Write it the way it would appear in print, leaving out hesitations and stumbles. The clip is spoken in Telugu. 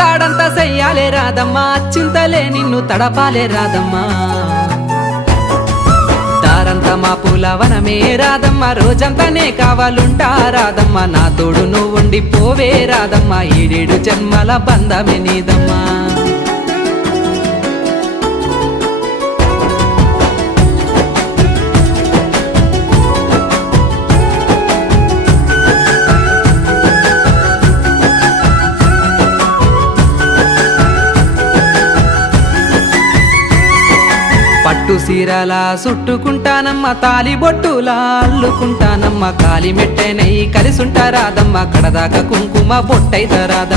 తందాడంతా చెయ్యాలే రాదమ్మా చింతలే నిన్ను తడపాలే రాదమ్మా దారంతా మా పూలవనమే రాదమ్మా రోజంతానే కావాలుంటా రాదమ్మా నా తోడు నువ్వుండి పోవే రాదమ్మా ఏడేడు జన్మల బంధమే నీదమ్మా పట్టు సీరల చుట్టుకుంటానమ్మ తాలి బొట్టులా అల్లుకుంటానమ్మ కాలి మెట్టెనై కలిసుంటారాదమ్మ కడదాకా కుంకుమ బొట్టైతరాదమ్మ